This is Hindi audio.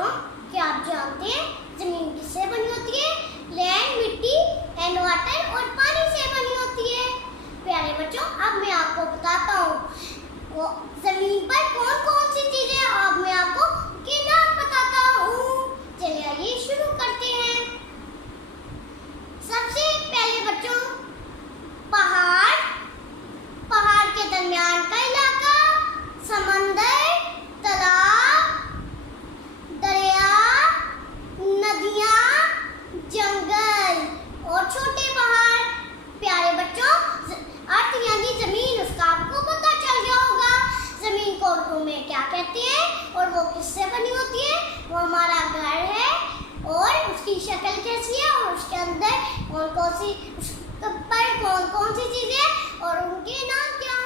बच्चों, क्या आप जानते हैं जमीन किससे बनी होती है? लैंड, मिट्टी एंड वाटर और पानी से बनी होती है। प्यारे बच्चों, अब मैं आपको बताता हूँ वो जमीन पर कौन कौन सी चीजें हैं। अब मैं आपको उनके नाम बताता हूँ। चलिए आइए शुरू करते हैं। सबसे पहले बच्चों, पहाड़, पहाड़ के दरमियान का इलाका, समंदर, तालाब, दरिया, नदियां, जंगल और छोटे पहाड़। प्यारे बच्चों, अर्थ यानी जमीन, उसका आपको पता चल गया होगा। जमीन को उर्दू में क्या कहते हैं और वो किससे बनी होती है? वो हमारा घर है और उसकी शक्ल कैसी है और उसके अंदर कौन कौन सी, उस पर कौन कौन सी चीजें और उनके नाम क्या